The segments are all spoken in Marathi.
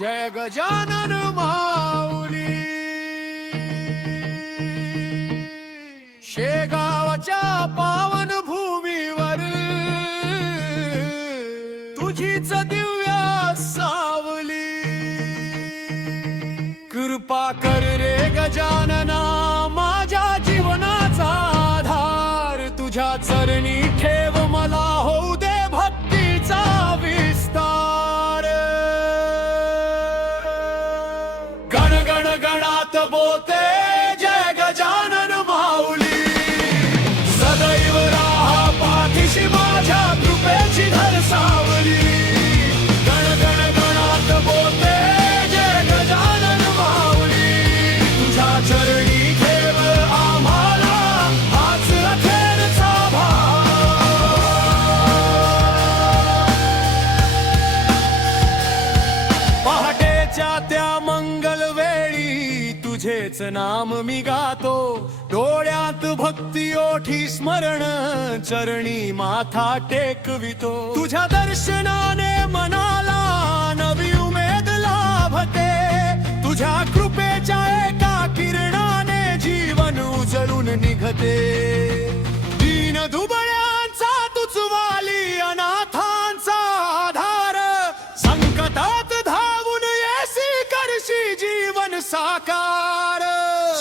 जय गजानन माऊली. शेगावच्या पावन भूमीवर तुझीच दिव्य सावली. कृपा कर रे गजानना, माझ्या जीवनाचा आधार. तुझ्या चरणी ठेव मला, होऊ दे भक्तीचा विस्तार. गण गण गणात बोलते जय गजानन माऊली. सदैव राहा पाठीशी, माझ्या कृपेची धर सावली. गण गण गणात बोलते जय गजानन माऊली. तुझ्या चरणी ठेव आम्हाला हाच अखेरचा भाव. पहाटेच्या त्या मंगल वेळी तुझेच नाम मी गातो. डोळ्यात भक्ती, ओठी स्मरण, चरणी माथा टेकवितो. तुझ्या दर्शनाने मनाला नवी उमेद लाभते. तुझ्या कृपेच्या एका किरणाने जीवन उजळून निघते. दीन दुबळ्यांचा तुझ वाली, अनाथांचा आधार. संकटात धावून येसी करशी जीवन साकार.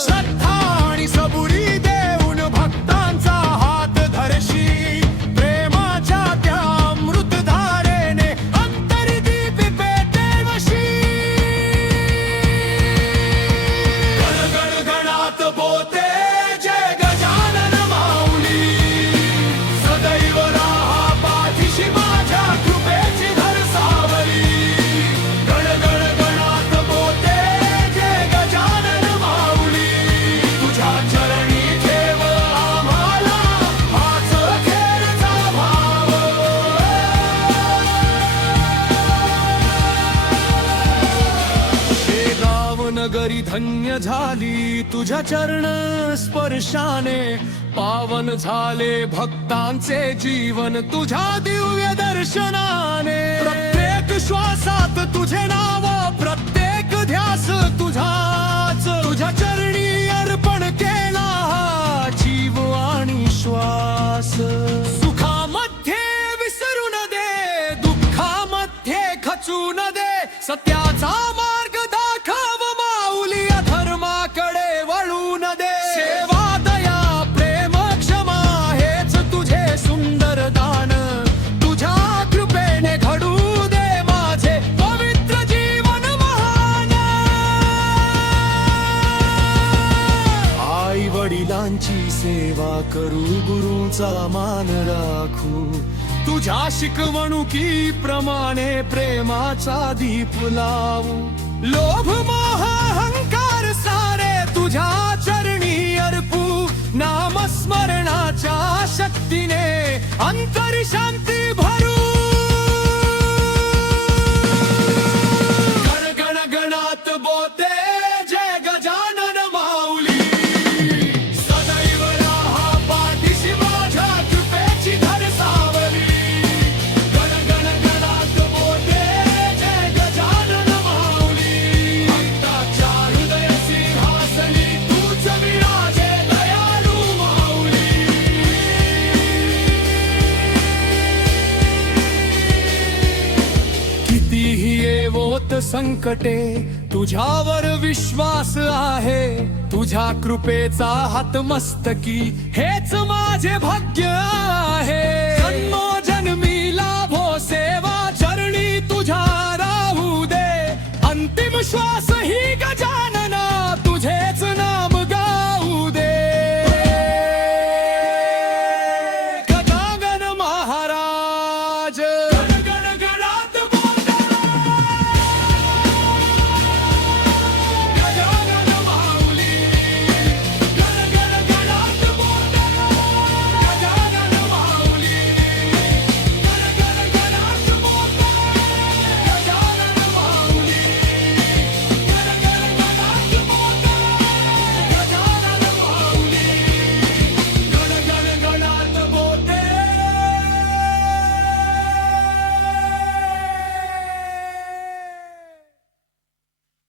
श्रद्धा आणि सबुरी देऊन भक्तांचा हात धरशी. प्रेमाच्या त्या अमृतधारेने अंतर्दीप पेटेवशी. गण गण गणात बोलते जय गजानन माऊली. सदैव राहा पाठीशी, माझ्या कृपेची धर सावली. गण गण गणात बोलते जय गजानन माऊली. तुझ्या चरणी ठेव आम्हाला हाच अखेरचा भाव. शेगाव नगरी धन्य झाली तुझ्या चरण स्पर्शाने. पावन झाले भक्तांचे जीवन तुझ्या दिव्य दर्शनाने. प्रत्येक श्वासात तुझे नाव, प्रत्येक ध्यास तुझाच. तुझ्या चरणी अर्पण केला हा जीव आणि श्वास. सुखामध्ये विसरू न दे, दुःखामध्ये खचू न दे. सत्याचा मार्ग दाखव माऊली, अधर्माकडे वळू न दे. सेवा, दया, प्रेम, क्षमा हेच तुझे सुंदर दान. तुझ्या कृपेने घडू दे माझे पवित्र जीवन महान. आई वडिलांची सेवा करू, गुरूंचा मान राखू. तुझ्या शिकवणुकी प्रमाणे प्रेमाचा दीप लावू. लोभ, मोह, अहंकार सारे तुझ्या चरणी अर्पू. नामस्मरणाच्या शक्तीने अंतरी शांती भरू. गण गण गणात बोलते जय गजानन माऊली. सदैव राहा पाठीशी, माझ्या कृपेची धर सावली. गण गण गणात बोलते जय गजानन माऊली. भक्ताच्या हृदय सिंहासनी तूच विराजे दयाळू माऊली. कितीही येवोत संकटे, तुझ्यावर विश्वास आहे. तुझ्या कृपेचा हात मस्तकी, हेच माझे भाग्य आहे. जन्मोजन्मी लाभो सेवा, चरणी तुझ्या राहू दे. अंतिम श्वास